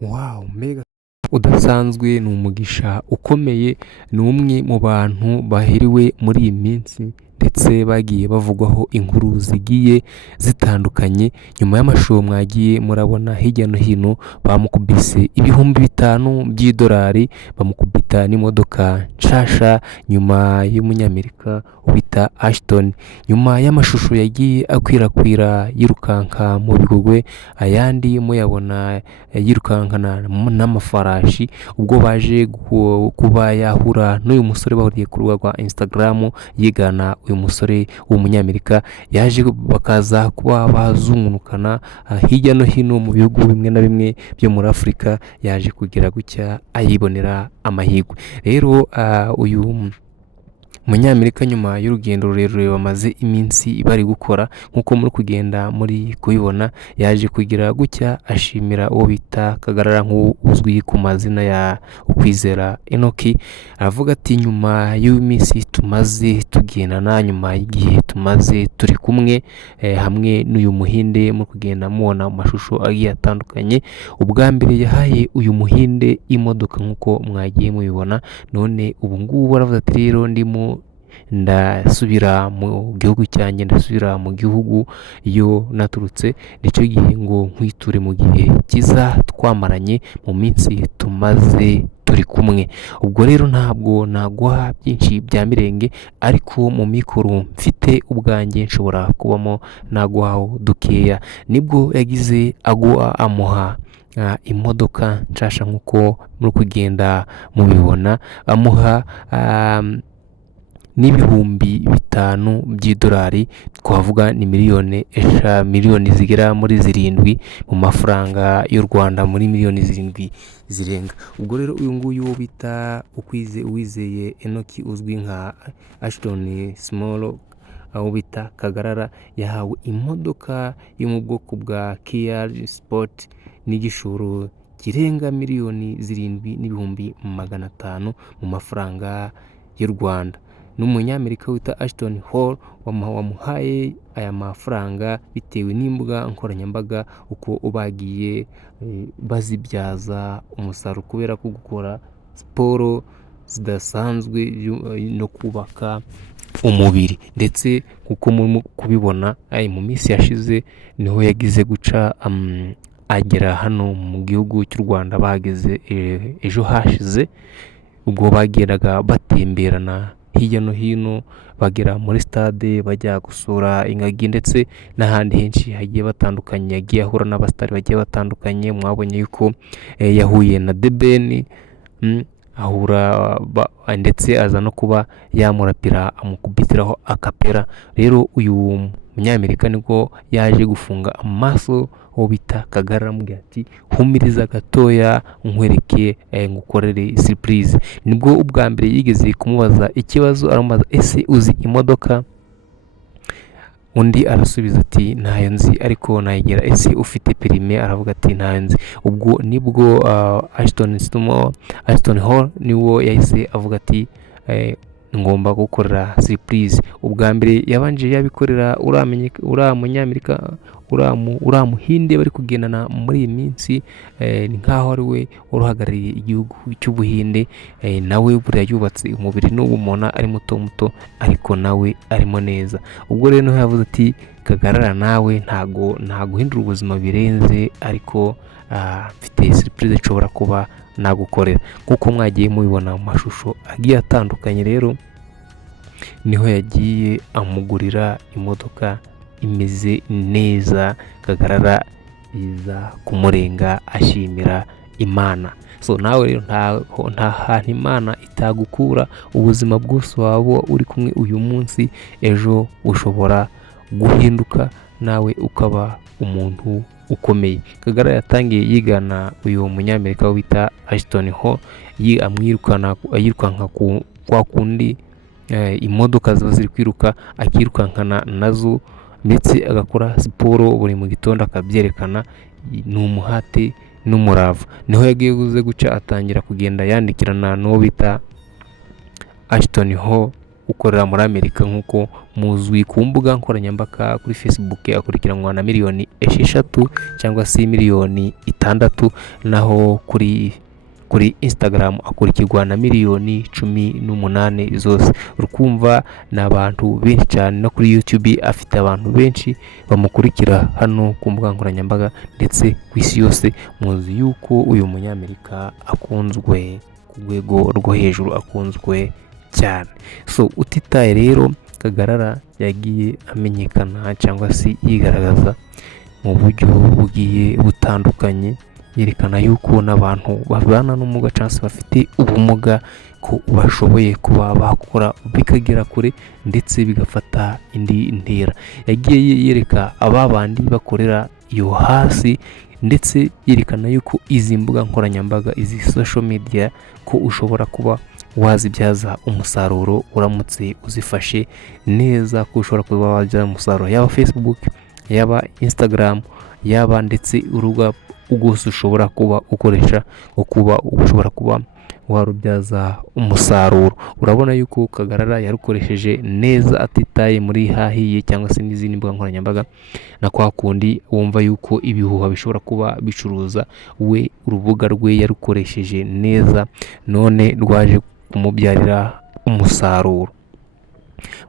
Wow, mbega udasanzwe ni umugisha ukomeye, ni umwe mu bantu bahiriwe muri iyi minsi ndetse bagiye bavugwaho inkuru zigiye zitandukanye, nyuma y'amashusho mwagiye murabona hirya no hino, bamukubise ibihumbi 5 by'idolari, bamukubita n'imodoka nshasha nyuma y'umunyamerika bita Ashton. Nyuma y'amashusho yagiye akwirakwira yirukanka mu bigogwe, ayandi muyabona yirukankana n'amafarashi, ubwo baje kuba yahura n'uyu musore bahuriye ku rubuga rwa Instagram yigana uyu musore w'umunyamerika, yaje bakaza kuba bazungurukana hirya no hino mu bihugu bimwe na bimwe byo muri Afurika, yaje kugira gutya ayibonera amahirwe. Rero uyu Umunyamerika nyuma y'urugendo rurerure bamaze iminsi bari gukora, nk'uko muri kugenda muri kubibona, yaje kugira gutya ashimira uwo bita Kagarara nk'uzwi ku mazina ya Ukwizera Enoki, aravuga ati nyuma y'iminsi tumaze tugendana, nyuma y'igihe tumaze turi kumwe hamwe n'uyu muhinde muri kugenda mubona mu mashusho agiye atandukanye, ubwa mbere yahaye uyu muhinde imodoka nk'uko mwagiye mubibona, none ubu ngubu aravuga ati rero ndimo ndasubira mu gihugu cyanjye, ndasubira mu gihugu iyo naturutse, nicyo gihe ngo nkwiture mu gihe cyiza twamaranye mu minsi tumaze turi kumwe. Ubwo rero ntabwo naguha byinshi bya mirenge, ariko mu mikoro mfite ubwanjye nshobora kubamo naguhaho dukeya. Nibwo yagize amuha imodoka nshasha nk'uko muri kugenda mubibona, amuha n'ibihumbi 5 by'idolari, twavuga ni miliyoni zigera muri 7 mu mafaranga y'u Rwanda, muri miliyoni 7 zirenga. Ubwo rero uyu nguyu wo bita Uwizeye Enoki uzwi nka Ashton Small, aho bita Kagarara, yahawe imodoka yo mu bwoko bwa Kia Sport n'igishoro kirenga miliyoni 7,500 mu mafaranga y'u Rwanda. N'umunyamerika wita Ashton Hall wamuhaye aya mafaranga bitewe n'imbuga nkoranyambaga uko bagiye bazibyaza umusaruro, kubera ko gukora siporo zidasanzwe no kubaka umubiri, ndetse kuko muri kubibona mu minsi yashize niho yagize guca agera hano mu gihugu cy'u Rwanda, bageze ejo hashize, ubwo bageraga batemberana hirya no hino, bagera muri stade bajya gusura ingagi ndetse n'ahandi henshi hagiye batandukanye, yagiye ahura n'abasitari bagiye batandukanye. Mwabonye yuko yahuye na The Ben, ahura ndetse aza no kuba yamurapira amukubitiraho akapera. Rero uyu Munyamerika nibwo yaje gufunga amaso uwo bita Kagarara, amubwira ati humiriza gatoya nkwereke ngukorere surprise. Nibwo ubwa mbere yigeze kumubaza ikibazo, aramubaza ese uzi imodoka? Undi arasubiza ati ntayo nzi ariko nayigera. Ese ufite perime? Aravuga ati ntayo nzi. Ubwo nibwo Ashton Hall niwo yahise avuga ati ngomba gukorera surprise. Ubwa mbere yabanje yabikorera uriya Munyamerika, uriya Muhinde bari kugendana muri iyi minsi, ni nkaho ari we uruhagarariye igihugu cy'Ubuhinde. Nawe buriya yubatse umubiri, n'ubu mubona ari muto ariko nawe arimo neza. Ubwo rero niho yavuze ati Kagarara nawe ntago uhindura ubuzima birenze, ariko mfite surprise nshobora kuba nagukorera. Nk'uko mwagiye mubibona mu mashusho agiye atandukanye, rero niho yagiye amugurira imodoka imeze neza. Kagarara iza kumurenga ashimira Imana. So nawe rero nta hantu Imana itagukura, ubuzima bwose waba uri kumwe uyu munsi, ejo ushobora guhinduka nawe ukaba umuntu ukomeye. Kagarara yatangiye yigana uyu Munyamerika wita Ashton Hall, yirukanka kwa kundi imodoka ziba ziri kwiruka, akirukankana nazo ndetse agakora siporo buri mu gitondo akabyerekana. Ni umuhate n'umurava. Niho yagiye guca atangira kugenda yandikirana n'uwo bita Ashton Hall ukorera muri Amerika nk'uko muzwi ku mbuga nkoranyambaga. Kuri Facebook akurikiranwa na miliyoni 6 cyangwa se miliyoni 6, naho kuri Instagram akurikirwa na miliyoni 18 zose. Urukumva ni abantu benshi cyane, no kuri YouTube afite abantu benshi bamukurikira hano ku mbuga nkoranyambaga ndetse ku isi yose. Muzi yuko uyu munyamerika akunzwe ku rwego rwo hejuru, akunzwe cyane. So utitaye rero, Kagarara yagiye amenyekana cyangwa se yigaragaza mu buryo bugiye butandukanye, yerekana yuko n'abantu babana n'ubumuga cyangwa se bafite ubumuga ko bashoboye kuba bakora bikagera kure ndetse bigafata indi ntera. Yagiye yereka ababandi bakorera iyo hasi, ndetse yerekana yuko izi mbuga nkoranyambaga, izi social media, ko ushobora kuba wazibyaza umusaruro uramutse uzifashe neza, ko ushobora kuba wabyaza umusaruro yaba Facebook, yaba Instagram, yaba ndetse urubuga rwose ushobora kuba ukoresha, kuba ushobora kuba warubyaza umusaruro. Urabona yuko Kagarara yarukoresheje neza, atitaye muri hahiye cyangwa se n'izindi mbuga nkoranyambaga, na kwa kundi wumva yuko ibihuha bishobora kuba bicuruza, we urubuga rwe yarukoresheje neza, none rwaje kumubyarira umusaruro.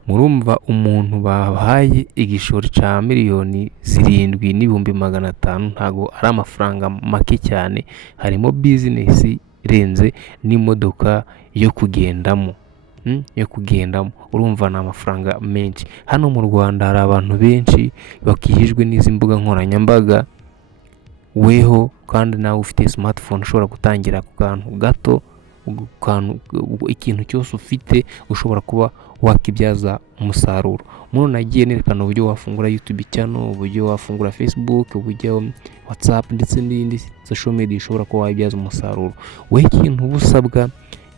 Murumva umuntu bahaye igishoro cya miliyoni 7,500 ntago ari amafaranga make cyane. Harimo business irenze n'imodoka yo kugendamo, urumva ni amafaranga menshi. Hano mu Rwanda hari abantu benshi bakihijwe n'izi mbuga nkoranyambaga, weho kandi nawe ufite smartphone ushobora gutangira ku kantu gato, ikintu cyose ufite ushobora kuba wakibyaza umusaruro. Muno nagiye nerekana uburyo wafungura YouTube channel, uburyo wafungura Facebook, uburyo WhatsApp ndetse n'indi social media ushobora kuba wabyaza umusaruro. We ikintu busabwa,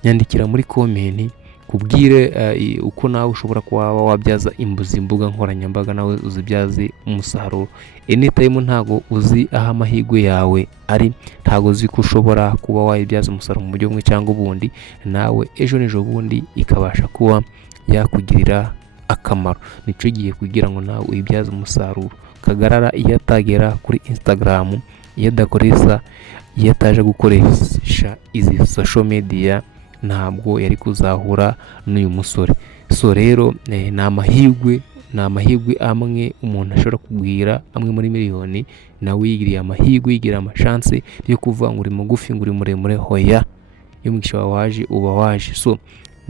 nyandikira muri comment kubwire uko nawe ushobora kuba wabyaza imbuga nkoranyambaga nawe uzibyaze umusaruro. Anytime ntago uzi aho amahirwe yawe ari, ntago uzi ko ushobora kuba wayibyaza umusaruro mu buryo bumwe cyangwa ubundi, nawe ejo n'ejo bundi ikabasha kuba yakugirira akamaro. Nico giye kugira ngo nawe uyibyaze umusaruro. Kagarara iyo atagera kuri Instagram, iyo ataje gukoresha izi social media, ntabwo yari kuzahura n'uyu musore. So rero ni amahirwe amwe umuntu ashobora kugwira, amwe muri miliyoni, nawe yigiriye amahirwe, yigira amachance yo kuvuga ngo uri mugufi, ngo uri muremure, hoya, iyo umugisha wawe waje uba waje. So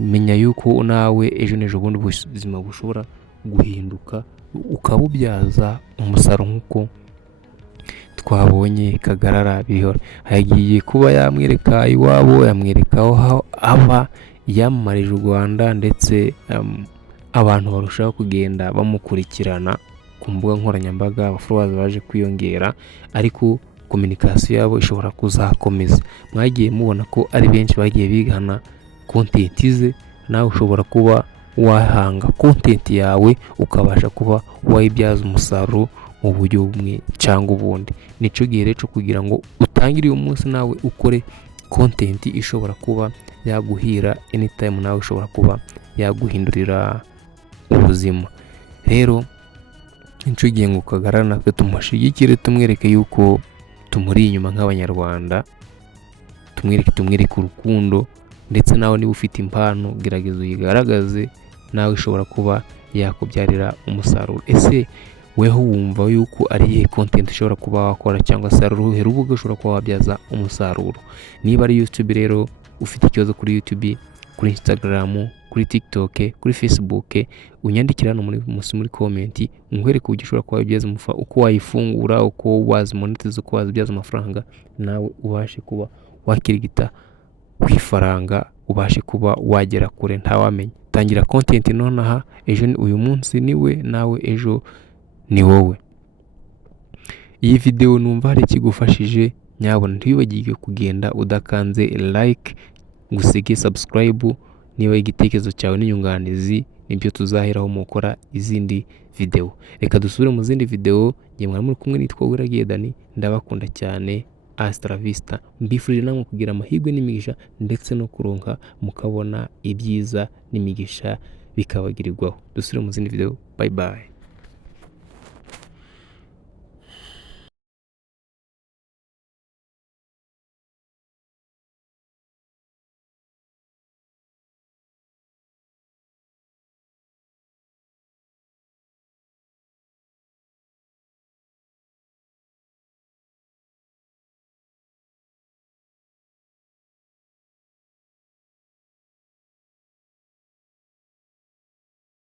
menya yuko nawe ejo n'ejo bundi ubuzima bushobora guhinduka, ukabubyaza umusaruro nk'uko twabonye Kagarara bihora. Hagiye kuba yamwereka iwabo, yamwereka aho aba, yamarije u Rwanda, ndetse abantu barushaho kugenda bamukurikirana ku mbuga nkoranyambaga, abafollowers baje kwiyongera, ariko communication yabo ishobora kuzakomeza. Mwagiye mubona ko ari benshi bagiye bigana content ze, nawe ushobora kuba wahanga content yawe ukabasha kuba wayibyaza umusaruro mu buryo bumwe cyangwa ubundi. Nico gihe rero kugira ngo utangire uyu munsi nawe ukore content ishobora kuba yaguhira, anytime nawe ushobora kuba yaguhindurira ubuzima. Rero nico gihe ngo Kagarara natwe tumushyigikire, tumwereke yuko tumuri inyuma nk'abanyarwanda, tumwereke urukundo, ndetse nawe niba ufite impano gerageza uyigaragaze, nawe ushobora kuba yakubyarira umusaruro. Ese weho wumva yuko ari iyihe content ushobora kuba wakora, cyangwa se ari uruhe rubuga ushobora kuba wabyaza umusaruro? Niba ari YouTube rero ufite ikibazo kuri YouTube, kuri Instagram, kuri TikTok, kuri Facebook, unyandikira hano muri comment, nkwereke uburyo ushobora kuba wabyaza uko wayifungura, uko wazimonetize, uko wazibyaza amafaranga, nawe ubashe kuba wakirigita kwifaranga, ubashe kuba wagera kure ntawamenya. Tangira content nonaha, ejo uyu munsi niwe, nawe ejo ni wowe. Iyi video numva hari ikigufashije, nyabona ntiwibagirwe kugenda udakanze like, gusige subscribe. Niba igitekerezo cyawe n'inyunganizi, nibyo tuzaheraho mu gukora izindi video. Reka dusubire mu zindi video. Ngiye muri kumwe, nitwa Wiragiye Dani, ndabakunda cyane. Hasta la vista. Mbifurije namwe kugira amahirwe n'imigisha, ndetse no kuronka mukabona ibyiza n'imigisha bikabagirirwaho. Dusubire mu zindi video, bye bye.